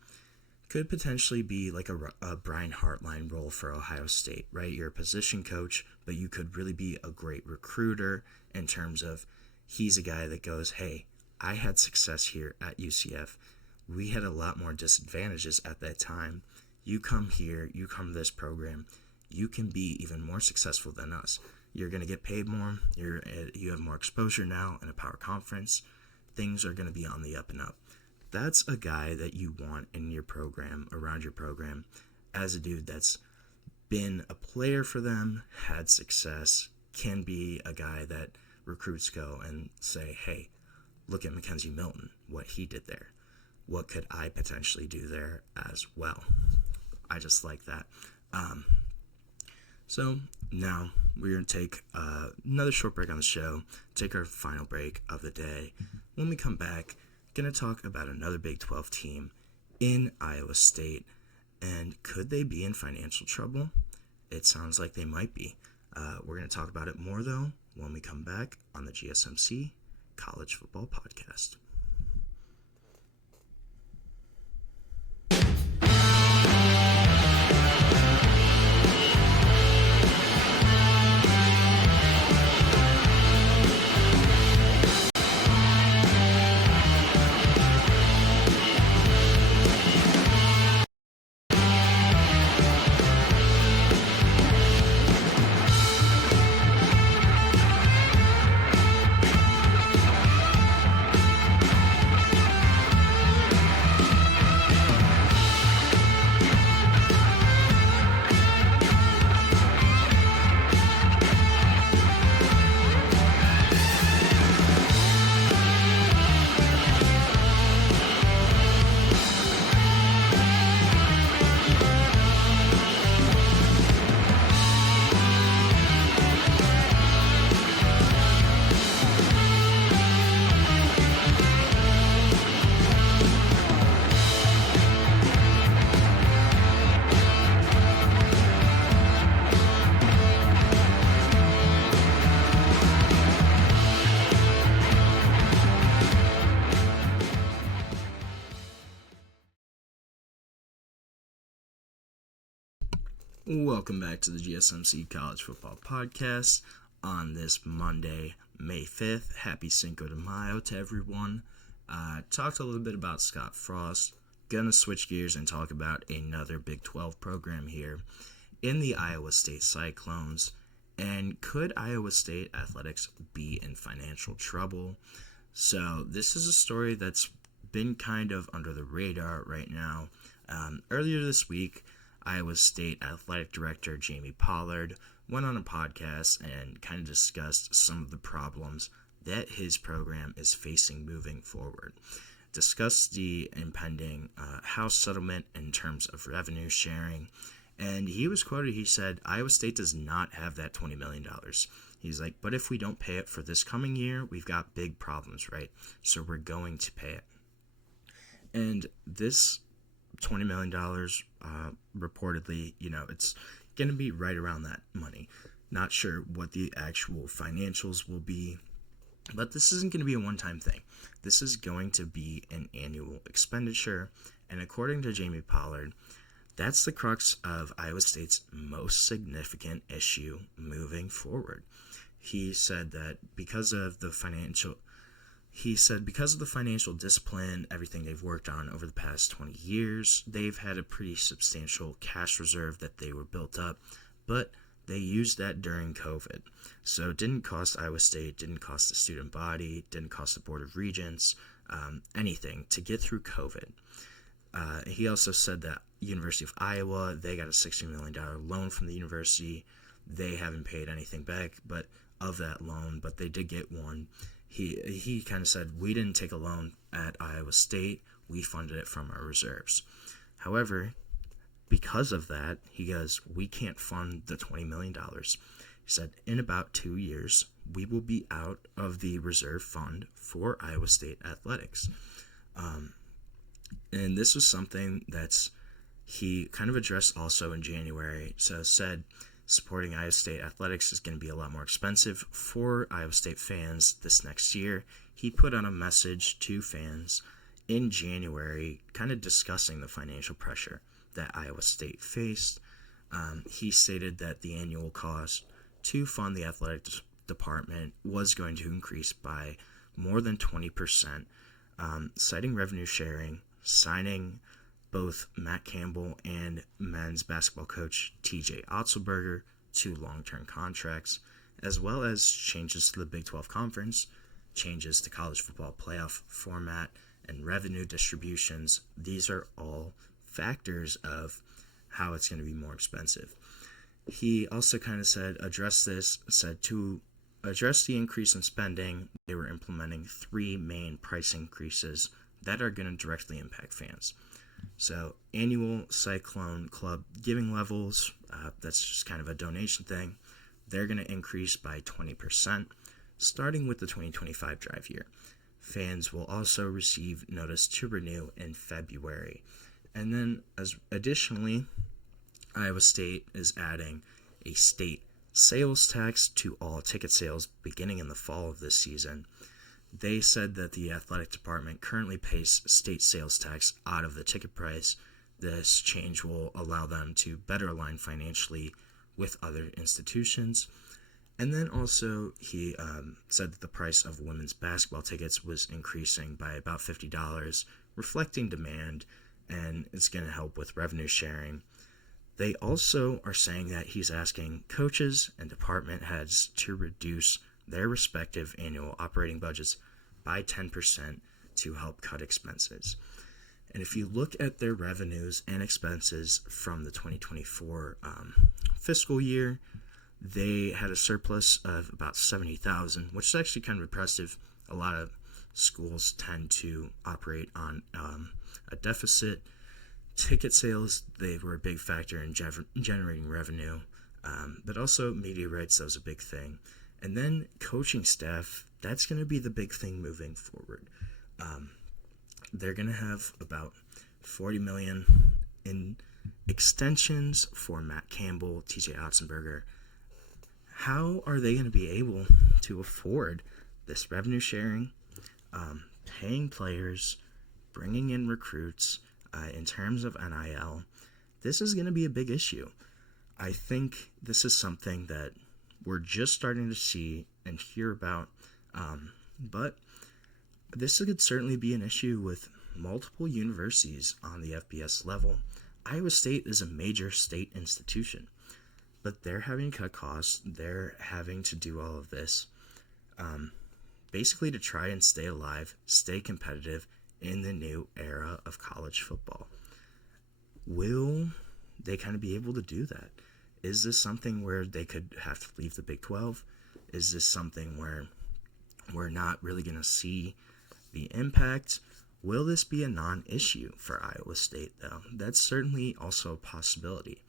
could potentially be like a Brian Hartline role for Ohio State, right? You're a position coach, but you could really be a great recruiter in terms of he's a guy that goes, hey, I had success here at UCF. We had a lot more disadvantages at that time. You come here, you come to this program, you can be even more successful than us. You're going to get paid more. You have more exposure now in a power conference. Things are going to be on the up and up. That's a guy that you want in your program, around your program, as a dude that's been a player for them, had success, can be a guy that recruits go and say, hey, look at Mackenzie Milton, what he did there. What could I potentially do there as well? I just like that. So now we're going to take another short break on the show, take our final break of the day. When we come back, going to talk about another Big 12 team in Iowa State, and could they be in financial trouble? It sounds like they might be. We're going to talk about it more, though, when we come back on the GSMC College Football Podcast. Welcome back to the GSMC College Football Podcast on this Monday, May 5th. Happy Cinco de Mayo to everyone. Talked a little bit about Scott Frost. Gonna switch gears and talk about another Big 12 program here in the Iowa State Cyclones. And could Iowa State athletics be in financial trouble? So this is a story that's been kind of under the radar right now. Earlier this week, Iowa State Athletic Director Jamie Pollard went on a podcast and kind of discussed some of the problems that his program is facing moving forward. Discussed the impending House settlement in terms of revenue sharing. And he was quoted, he said, Iowa State does not have that $20 million. He's like, but if we don't pay it for this coming year, we've got big problems, right? So we're going to pay it. And this $20 million, reportedly, it's going to be right around that money. Not sure what the actual financials will be, but this isn't going to be a one-time thing. This is going to be an annual expenditure, and according to Jamie Pollard, that's the crux of Iowa State's most significant issue moving forward. He said that because of the financial discipline, everything they've worked on over the past 20 years, they've had a pretty substantial cash reserve that they were built up, but they used that during COVID. So it didn't cost Iowa State, didn't cost the student body, didn't cost the Board of Regents, anything to get through COVID. He also said that University of Iowa, they got a $60 million loan from the university. They haven't paid anything back but of that loan, but they did get one. He kind of said, we didn't take a loan at Iowa State. We funded it from our reserves. However, because of that, he goes, we can't fund the $20 million. He said, in about 2 years, we will be out of the reserve fund for Iowa State athletics. And this was something that's he kind of addressed also in January. So said supporting Iowa State athletics is going to be a lot more expensive for Iowa State fans this next year. He put out a message to fans in January kind of discussing the financial pressure that Iowa State faced. He stated that the annual cost to fund the athletic department was going to increase by more than 20%, citing revenue sharing, signing both Matt Campbell and men's basketball coach TJ Otzelberger to long-term contracts, as well as changes to the Big 12 Conference, changes to college football playoff format, and revenue distributions. These are all factors of how it's going to be more expensive. He also kind of said to address the increase in spending, they were implementing 3 main price increases that are going to directly impact fans. So annual Cyclone Club giving levels, that's just kind of a donation thing, they're going to increase by 20%, starting with the 2025 drive year. Fans will also receive notice to renew in February. And then additionally, Iowa State is adding a state sales tax to all ticket sales beginning in the fall of this season. They said that the athletic department currently pays state sales tax out of the ticket price. This change will allow them to better align financially with other institutions. And then also he said that the price of women's basketball tickets was increasing by about $50, reflecting demand, and it's going to help with revenue sharing. They also are saying that he's asking coaches and department heads to reduce their respective annual operating budgets by 10% to help cut expenses. And if you look at their revenues and expenses from the 2024 fiscal year, they had a surplus of about $70,000, which is actually kind of impressive. A lot of schools tend to operate on a deficit. Ticket sales, they were a big factor in generating revenue, but also media rights, that was a big thing. And then coaching staff, that's going to be the big thing moving forward. They're going to have about $40 million in extensions for Matt Campbell, TJ Otzelberger. How are they going to be able to afford this revenue sharing, paying players, bringing in recruits in terms of NIL? This is going to be a big issue. I think this is something that we're just starting to see and hear about, but this could certainly be an issue with multiple universities on the FBS level. Iowa State is a major state institution, but they're having to cut costs. They're having to do all of this basically to try and stay alive, stay competitive in the new era of college football. Will they kind of be able to do that? Is this something where they could have to leave the Big 12? Is this something where we're not really going to see the impact? Will this be a non-issue for Iowa State, though? That's certainly also a possibility.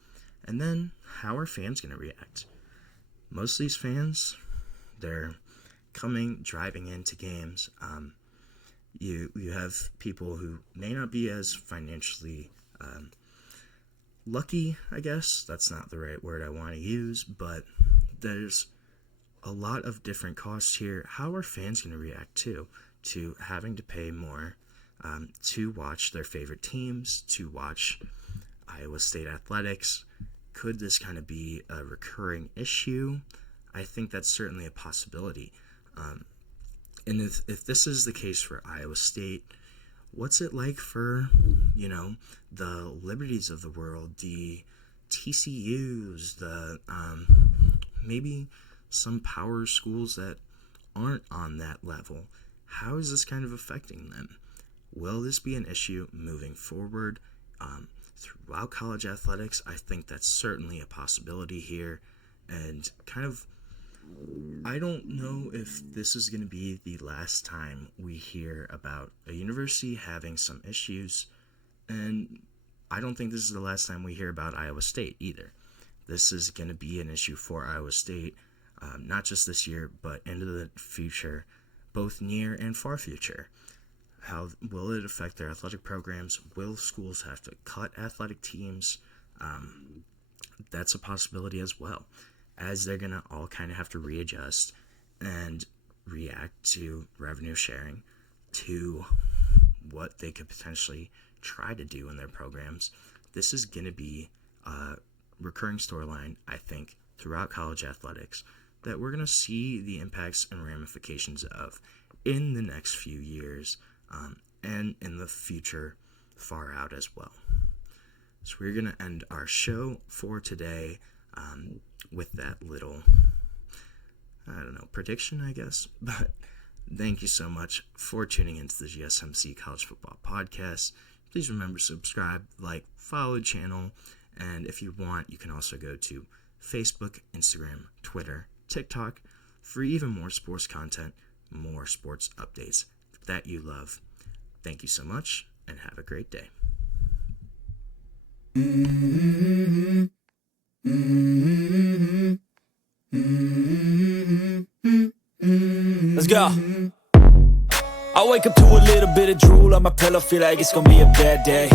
And then, how are fans going to react? Most of these fans, they're driving into games. You have people who may not be as financially lucky, I guess. That's not the right word I want to use, but there's a lot of different costs here. How are fans going to react to having to pay more to watch their favorite teams, to watch Iowa State athletics? Could this kind of be a recurring issue? I think that's certainly a possibility. And if this is the case for Iowa State, what's it like for, the Liberties of the world, the TCUs, the maybe some power schools that aren't on that level? How is this kind of affecting them? Will this be an issue moving forward throughout college athletics? I think that's certainly a possibility here. And I don't know if this is going to be the last time we hear about a university having some issues. And I don't think this is the last time we hear about Iowa State either. This is going to be an issue for Iowa State, not just this year, but into the future, both near and far future. How will it affect their athletic programs? Will schools have to cut athletic teams? That's a possibility as well, as they're going to all kind of have to readjust and react to revenue sharing, to what they could potentially try to do in their programs. This is going to be a recurring storyline, I think, throughout college athletics that we're going to see the impacts and ramifications of in the next few years, and in the future far out as well. So we're going to end our show for today with that little, prediction, I guess. But thank you so much for tuning into the GSMC College Football Podcast. Please remember to subscribe, like, follow the channel, and if you want, you can also go to Facebook, Instagram, Twitter, TikTok for even more sports content, more sports updates that you love. Thank you so much, and have a great day. Let's go. I wake up to a little bit of drool on my pillow, feel like it's gonna be a bad day.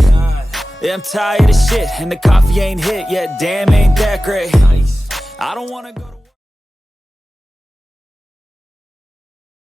Yeah, I'm tired of shit, and the coffee ain't hit yet, damn, ain't that great. I don't wanna go to